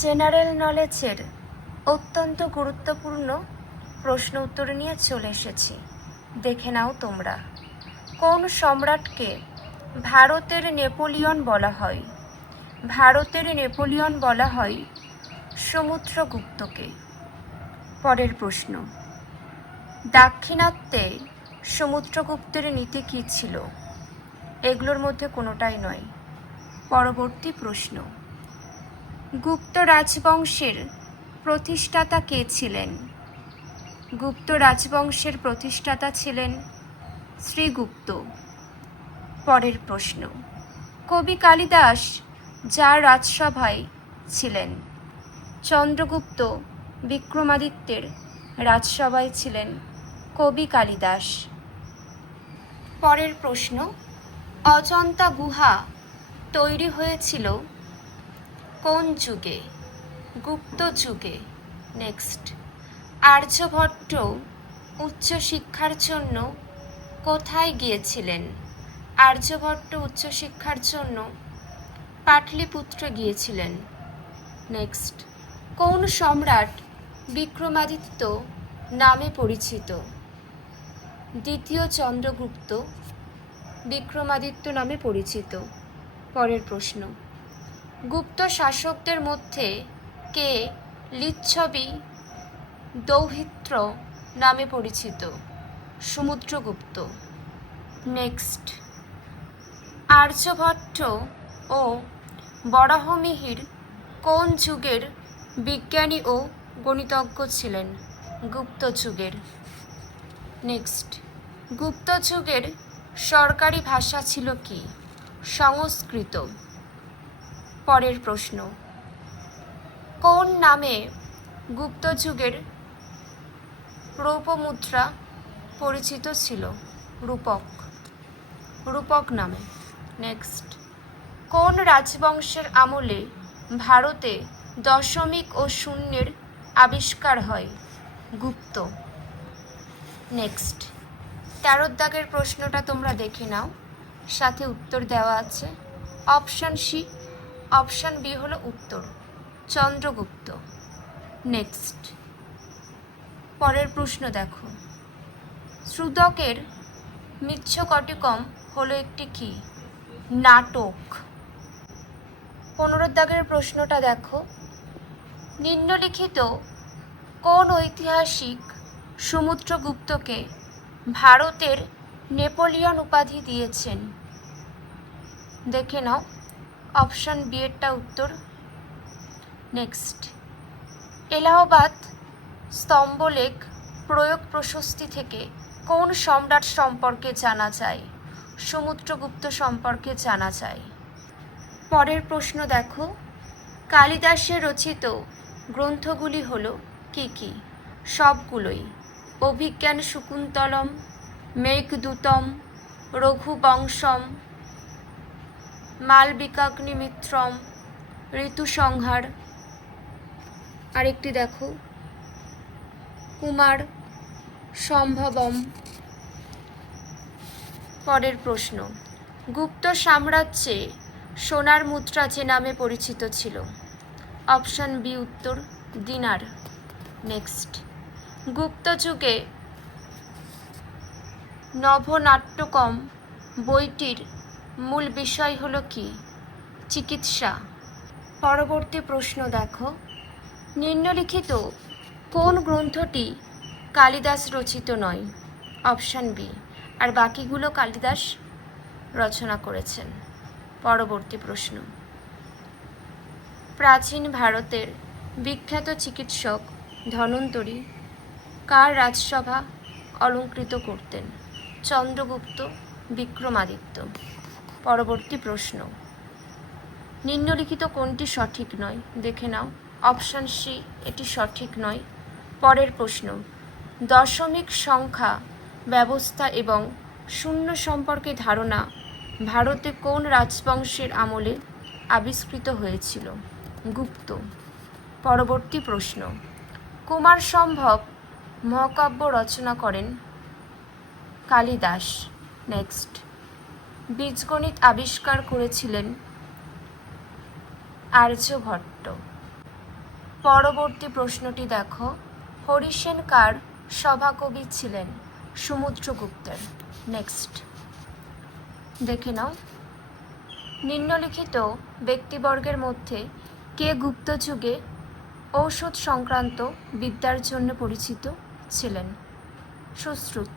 General নলেজের অত্যন্ত গুরুত্বপূর্ণ প্রশ্ন উত্তর নিয়ে চলে এসেছি। দেখে নাও তোমরা। কোন সম্রাটকে ভারতের নেপোলিয়ন বলা হয়? ভারতের নেপোলিয়ন বলা হয় সমুদ্রগুপ্তকে। পরের প্রশ্ন, দাক্ষিণাত্যে সমুদ্রগুপ্তের নীতি কী ছিল? এগুলোর মধ্যে কোনোটাই নয়। পরবর্তী প্রশ্ন, গুপ্ত রাজবংশের প্রতিষ্ঠাতা কে ছিলেন? গুপ্ত রাজবংশের প্রতিষ্ঠাতা ছিলেন শ্রীগুপ্ত। পরের প্রশ্ন, কবি কালিদাস যার রাজসভায় ছিলেন? চন্দ্রগুপ্ত বিক্রমাদিত্যের রাজসভায় ছিলেন কবি কালিদাস। পরের প্রশ্ন, অজন্তা গুহা তৈরি হয়েছিল কোন যুগে? গুপ্ত যুগে। নেক্সট, আর্যভট্ট উচ্চশিক্ষার জন্য কোথায় গিয়েছিলেন? আর্যভট্ট উচ্চশিক্ষার জন্য পাটলিপুত্র গিয়েছিলেন। নেক্সট, কোন সম্রাট বিক্রমাদিত্য নামে পরিচিত? দ্বিতীয় চন্দ্রগুপ্ত বিক্রমাদিত্য নামে পরিচিত। পরের প্রশ্ন, গুপ্ত শাসকদের মধ্যে কে লিচ্ছবি দৌহিত্র নামে পরিচিত? সমুদ্রগুপ্ত। নেক্সট, আর্যভট্ট ও বরাহমিহির কোন যুগের বিজ্ঞানী ও গণিতজ্ঞ ছিলেন? গুপ্ত যুগের। নেক্সট, গুপ্ত যুগের সরকারি ভাষা ছিল কি? সংস্কৃত। পরের প্রশ্ন, কোন নামে গুপ্ত যুগের রৌপ্য মুদ্রা পরিচিত ছিল? রূপক। রূপক নামে। নেক্সট, কোন রাজবংশের আমলে ভারতে দশমিক ও শূন্যের আবিষ্কার হয়? গুপ্ত। নেক্সট, 13 দাগের প্রশ্নটা তোমরা দেখে নাও, সাথে উত্তর দেওয়া আছে। অপশান সি, অপশান বি হলো উত্তর, চন্দ্রগুপ্ত। নেক্সট, পরের প্রশ্ন দেখো, শ্রুদকের মিচ্ছকটিকম হলো একটি কি? নাটক। 15 দাগের প্রশ্নটা দেখো, নিম্নলিখিত কোন ঐতিহাসিক সমুদ্রগুপ্তকে ভারতের নেপোলিয়ন উপাধি দিয়েছেন? দেখে নাও, অপশান বি এরটা উত্তর। নেক্সট, এলাহাবাদ স্তম্ভলেখ প্রয়োগ প্রশস্তি থেকে কোন সম্রাট সম্পর্কে জানা যায়? সমুদ্রগুপ্ত সম্পর্কে জানা যায়। পরের প্রশ্ন দেখো, কালিদাসের রচিত গ্রন্থগুলি হলো কি কি? সবগুলোই। অভিজ্ঞান শকুন্তলম, মেঘদূতম, রঘুবংশম, মালবিকাগ্নিমিত্রম, ঋতুসংহার। আরেকটি দেখো, কুমার সম্ভবম। পরের প্রশ্ন, গুপ্ত সাম্রাজ্যে সোনার মুদ্রা যে নামে পরিচিত ছিল? অপশান বি উত্তর, দিনার। নেক্সট, গুপ্ত যুগে নভনাট্যকম বইটির মূল বিষয় হলো কি? চিকিৎসা। পরবর্তী প্রশ্ন দেখো, নিম্নলিখিত কোন গ্রন্থটি কালিদাস রচিত নয়? অপশান বি, আর বাকিগুলো কালিদাস রচনা করেছেন। পরবর্তী প্রশ্ন, প্রাচীন ভারতের বিখ্যাত চিকিৎসক ধন্বন্তরী কার রাজসভা অলঙ্কৃত করতেন? চন্দ্রগুপ্ত বিক্রমাদিত্য। পরবর্তী প্রশ্ন, নিম্নলিখিত কোনটি সঠিক নয়? দেখে নাও, অপশান সি এটি সঠিক নয়। পরের প্রশ্ন, দশমিক সংখ্যা ব্যবস্থা এবং শূন্য সম্পর্কে ধারণা ভারতে কোন রাজবংশের আমলে আবিষ্কৃত হয়েছিল? গুপ্ত। পরবর্তী প্রশ্ন, কুমার সম্ভব মহাকাব্য রচনা করেন কালিদাস। নেক্সট, বীজগণিত আবিষ্কার করেছিলেন আর্যভট্ট। পরবর্তী প্রশ্নটি দেখো, হরিসেন কার সভাকবি ছিলেন? সমুদ্রগুপ্তের। নেক্সট দেখে নাও, নিম্নলিখিত ব্যক্তিবর্গের মধ্যে কে গুপ্ত যুগে ঔষধ সংক্রান্ত বিদ্যার জন্য পরিচিত ছিলেন? সুশ্রুত।